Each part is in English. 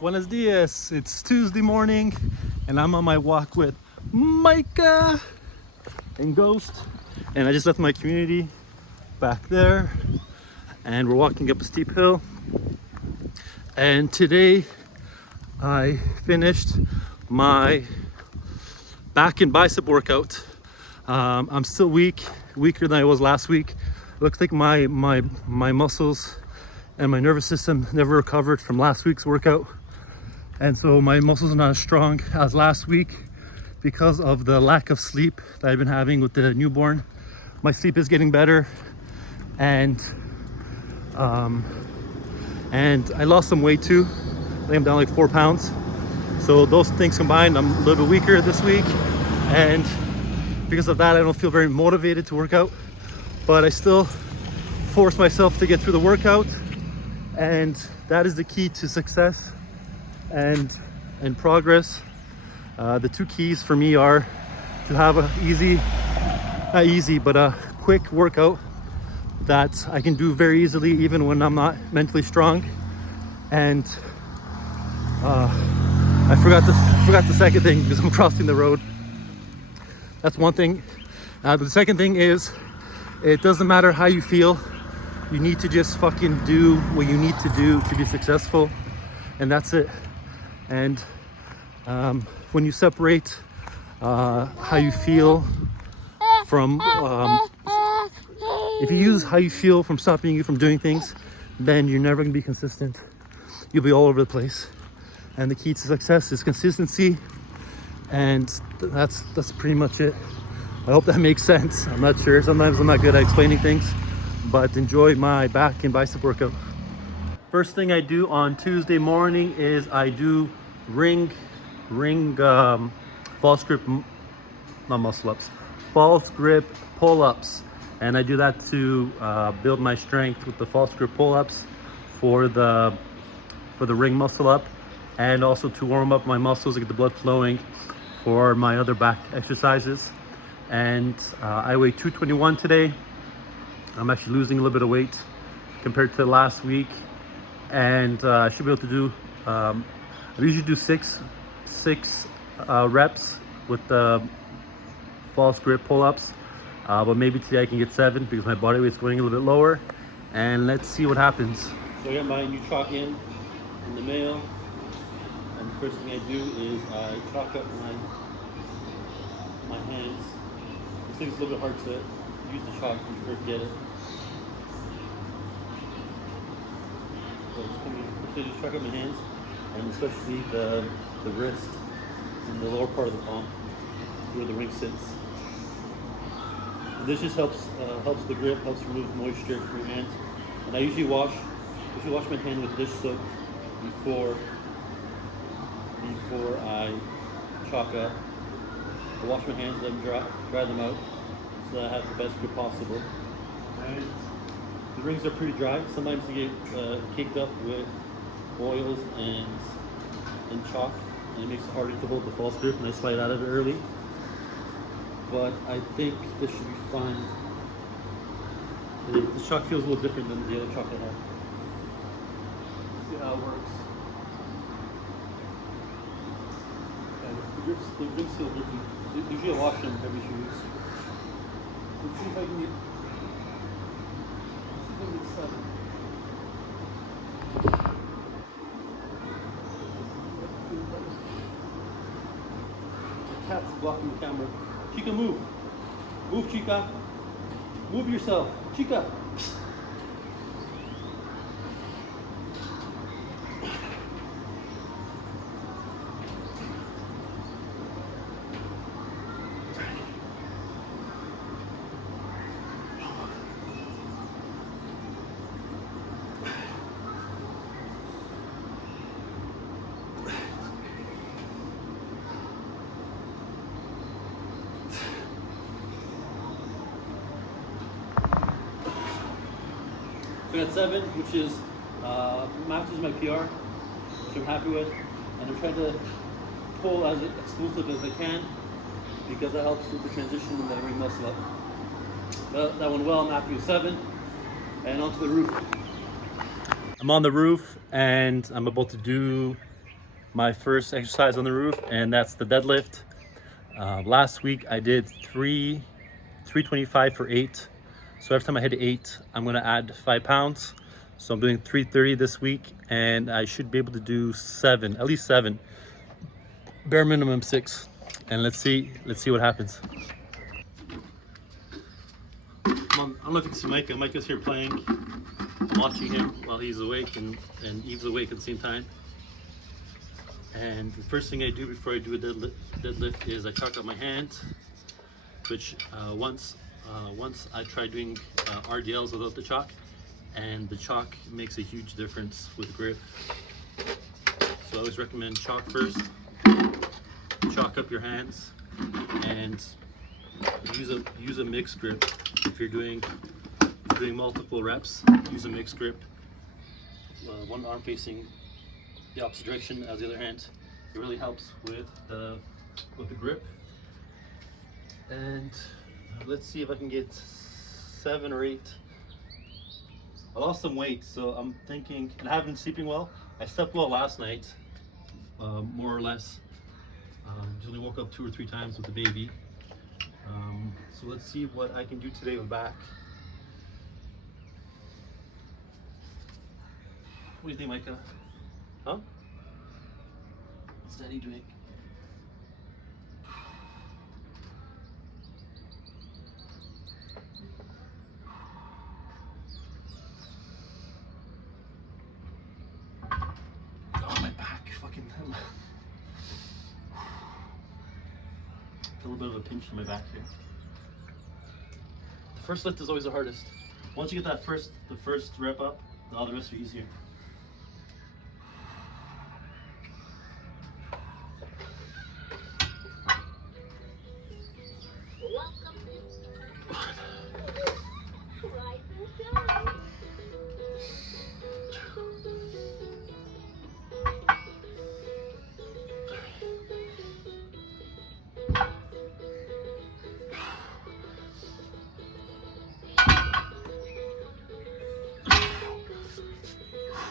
Buenos dias. It's Tuesday morning and I'm on my walk with Micah and Ghost. And I just left my community back there and we're walking up a steep hill. And today I finished my back and bicep workout. I'm still weaker than I was last week. Looks like my muscles and my nervous system never recovered from last week's workout. And so my muscles are not as strong as last week because of the lack of sleep that I've been having with the newborn. My sleep is getting better, and I lost some weight too. I think I'm down like 4 pounds. So those things combined, I'm a little bit weaker this week, and because of that, I don't feel very motivated to work out. But I still force myself to get through the workout, and that is the key to success and progress. The two keys for me are to have a quick workout that I can do very easily even when I'm not mentally strong. And I forgot the second thing because I'm crossing the road. That's one thing. The second thing is, it doesn't matter how you feel. You need to just fucking do what you need to do to be successful, and that's it. And when you separate how you feel from, if you use how you feel from stopping you from doing things, then you're never gonna be consistent. You'll be all over the place. And the key to success is consistency, and that's pretty much it. I hope that makes sense. I'm not sure. Sometimes I'm not good at explaining things, but enjoy my back and bicep workout. First thing I do on Tuesday morning is I do ring false grip, not muscle ups, false grip pull-ups, and I do that to build my strength with the false grip pull-ups for the ring muscle up, and also to warm up my muscles and get the blood flowing for my other back exercises. And I weigh 221 today. I'm actually losing a little bit of weight compared to last week, and I should be able to do, I usually do six reps with the false grip pull-ups, but maybe today I can get 7 because my body weight's going a little bit lower, and let's see what happens. So I got my new chalk in the mail, and the first thing I do is I chalk up my hands. This thing's a little bit hard to use the chalk when you first get it. So I just chalk up my hands, and especially the wrist and the lower part of the palm, where the ring sits. And this just helps the grip, helps remove moisture from your hands. And I usually wash my hand with dish soap before I chalk up. I wash my hands, let them dry them out, so that I have the best grip possible. And the rings are pretty dry. Sometimes they get caked up with oils and chalk, and it makes it harder to hold the false grip, and I slide out of it early. But I think this should be fine. The chalk feels a little different than the other chalk I have. See how it works. And the grip's still working. Usually I wash them every few weeks. So let's see if I can get 7. The cat's blocking the camera. Chica, move. Move, Chica. Move yourself. Chica. So I got 7, which is matches my PR, which I'm happy with, and I'm trying to pull as exclusive as I can because that helps with the transition and the ring muscle up. That went well. I'm happy with 7, and onto the roof. I'm on the roof and I'm about to do my first exercise on the roof, and that's the deadlift. Last week I did 325 for 8. So every time I hit 8, I'm gonna add 5 pounds. So I'm doing 330 this week, and I should be able to do 7, at least 7. Bare minimum 6. And let's see what happens. I don't know if you can see Micah. Micah's here playing. I'm watching him while he's awake and Eve's awake at the same time. And the first thing I do before I do a deadlift is I chalk up my hand, which once I tried doing RDLs without the chalk, and the chalk makes a huge difference with grip. So I always recommend chalk first. Chalk up your hands and use a mixed grip. If you're doing multiple reps, use a mixed grip. One arm facing the opposite direction as the other hand. It really helps with the grip. And let's see if I can get 7 or 8. I lost some weight, so I'm thinking, and I haven't been sleeping well. I slept well last night, more or less. Just only woke up 2 or 3 times with the baby. So let's see what I can do today with back. What do you think, Micah? Huh? What's Daddy doing? Oh, my back, fucking hell. Feel a bit of a pinch in my back here. The first lift is always the hardest. Once you get the first rep up, all the rest are easier.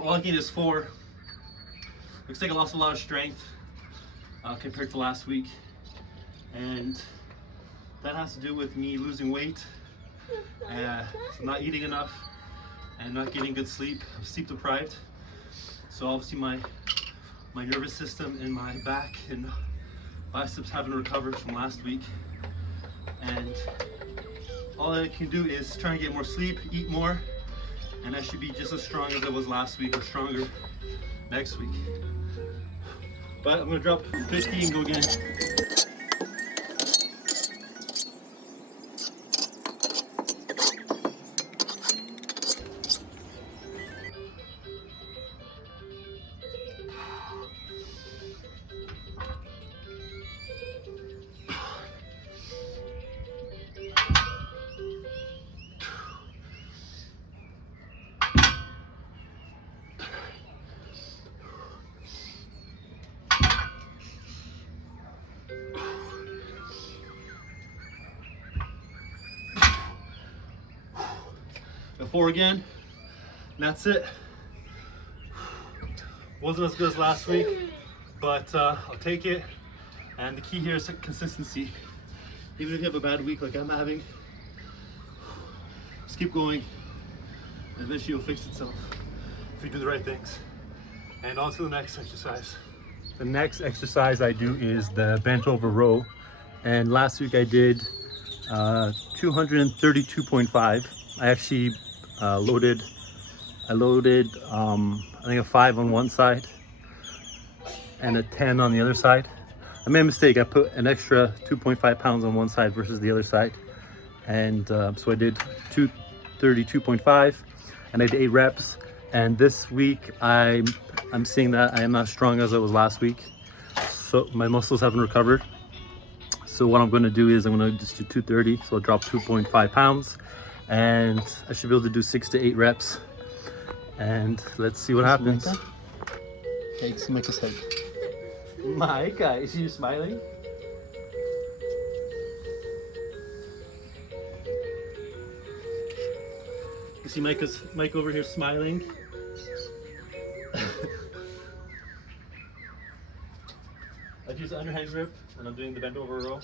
All I need is 4. Looks like I lost a lot of strength compared to last week, and that has to do with me losing weight, not eating enough, and not getting good sleep. I'm sleep deprived, so obviously my nervous system and my back and biceps haven't recovered from last week, and all I can do is try and get more sleep, eat more, and I should be just as strong as I was last week, or stronger next week. But I'm gonna drop 50 and go again. Got 4 again, and that's it. Wasn't as good as last week, but I'll take it. And the key here is consistency. Even if you have a bad week like I'm having, just keep going, and eventually it'll fix itself if you do the right things. And on to the next exercise. The next exercise I do is the bent over row, and last week I did 232.5. I actually loaded I think a 5 on one side and a 10 on the other side. I made a mistake. I put an extra 2.5 pounds on one side versus the other side, and so I did 232.5, and I did 8 reps. And this week I'm seeing that I am not as strong as I was last week, so my muscles haven't recovered. So what I'm going to do is I'm going to just do 230, so I'll drop 2.5 pounds, and I should be able to do 6 to 8 reps, and let's see what happens. Okay, see Micah's head. Micah, is you smiling? You see Mike over here smiling? I use the underhand grip, and I'm doing the bend over row.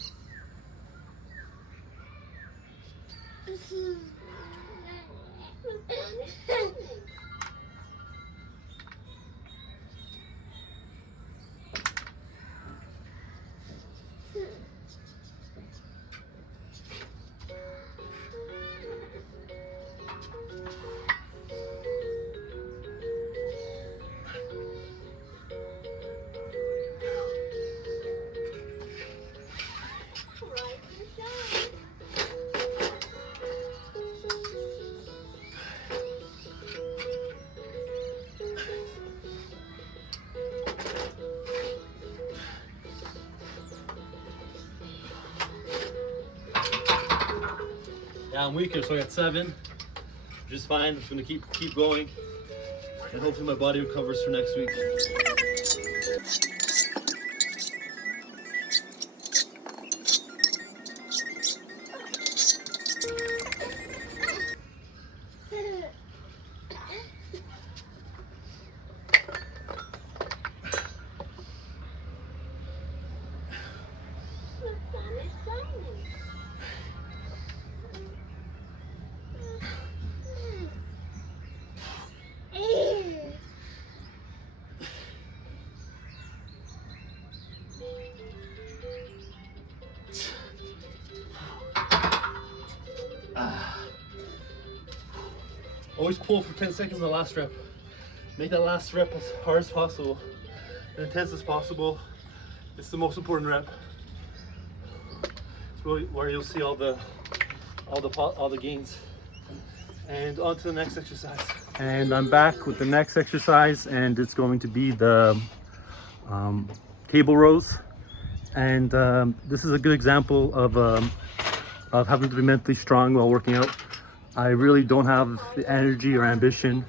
Yeah, I'm weaker, so I got 7. Just fine. I'm just gonna keep going, and hopefully my body recovers for next week. Always pull for 10 seconds in the last rep. Make that last rep as hard as possible, as intense as possible. It's the most important rep. It's really where you'll see all the gains. And on to the next exercise. And I'm back with the next exercise, and it's going to be the cable rows. And this is a good example of having to be mentally strong while working out. I really don't have the energy or ambition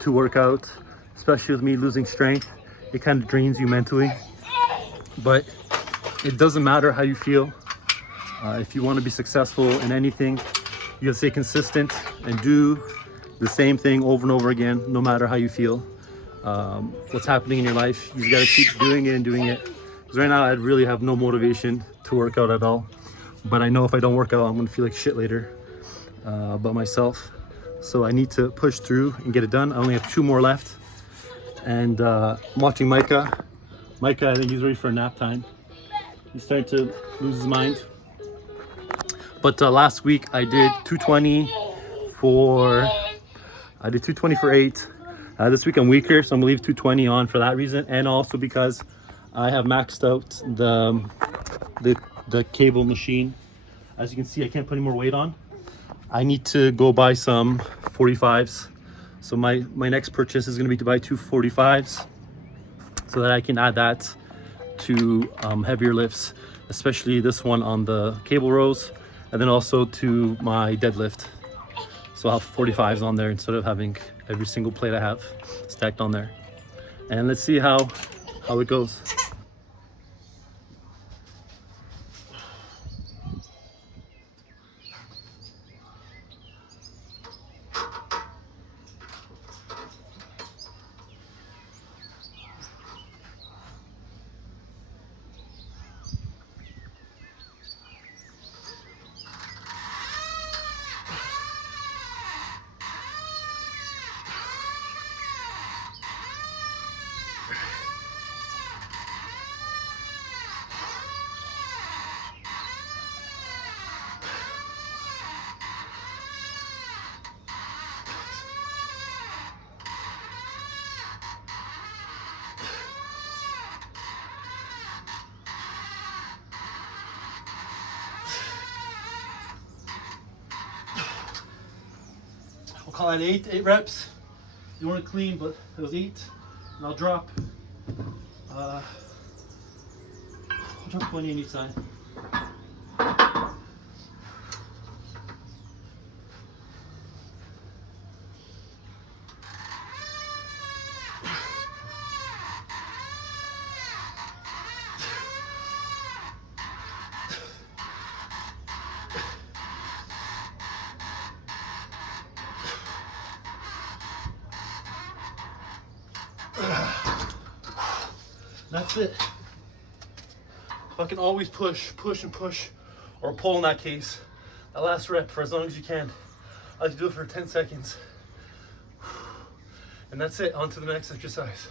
to work out, especially with me losing strength. It kind of drains you mentally, but it doesn't matter how you feel. If you want to be successful in anything, you gotta stay consistent and do the same thing over and over again, no matter how you feel. What's happening in your life, you gotta keep doing it and doing it. Because right now I really have no motivation to work out at all. But I know if I don't work out, I'm gonna feel like shit later about myself. So I need to push through and get it done. I only have 2 more left. And I'm watching Micah. Micah, I think he's ready for a nap time. He's starting to lose his mind. But last week I did 220 for 8. This week I'm weaker, so I'm gonna leave 220 on for that reason, and also because I have maxed out the cable machine. As you can see, I can't put any more weight on. I need to go buy some 45s. So my next purchase is gonna be to buy 2 45s so that I can add that to heavier lifts, especially this one on the cable rows, and then also to my deadlift. So I'll have 45s on there instead of having every single plate I have stacked on there. And let's see how it goes. We'll call it 8 reps. You want to clean, but it was 8. And I'll drop 20 on each side. That's it. Fucking always push, push and push, or pull in that case. That last rep for as long as you can. I like to do it for 10 seconds. And that's it, on to the next exercise.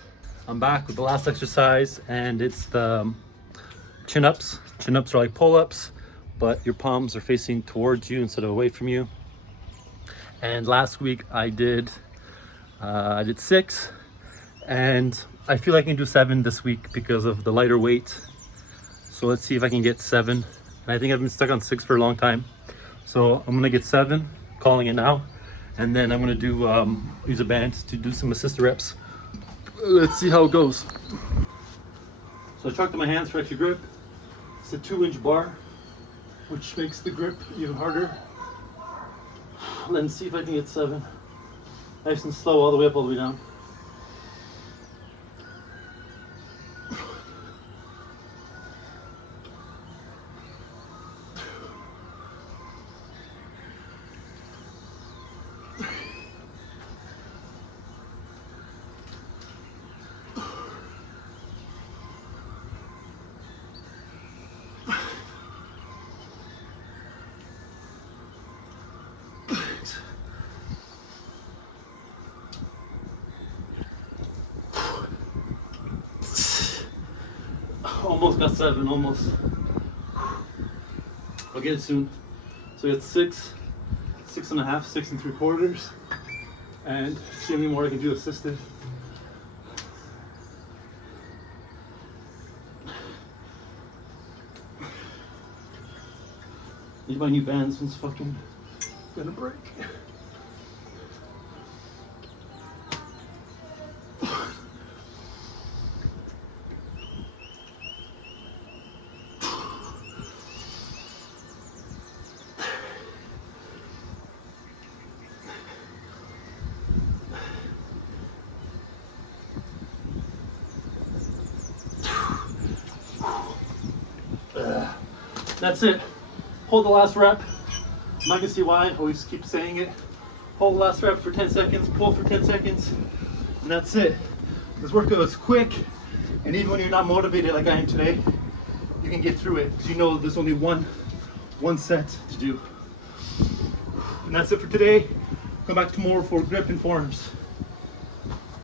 I'm back with the last exercise, and it's the chin-ups. Chin-ups are like pull-ups, but your palms are facing towards you instead of away from you. And last week I did 6, and I feel I can do 7 this week because of the lighter weight. So let's see if I can get 7. And I think I've been stuck on 6 for a long time. So I'm gonna get 7, calling it now. And then I'm gonna do use a band to do some assist reps. Let's see how it goes. So I chucked in my hands for extra grip. It's a 2-inch bar, which makes the grip even harder. Let's see if I can get 7. Nice and slow, all the way up, all the way down. Almost got 7, almost. I'll get it soon. So we got 6, 6.5, 6 3/4, and see how many more I can do assisted. Need my new bands, one's fucking gonna break. That's it. Hold the last rep. I'm not gonna see why, I always keep saying it. Hold the last rep for 10 seconds, pull for 10 seconds, and that's it. This workout is quick, and even when you're not motivated like I am today, you can get through it, because you know there's only one set to do. And that's it for today. Come back tomorrow for grip and forms.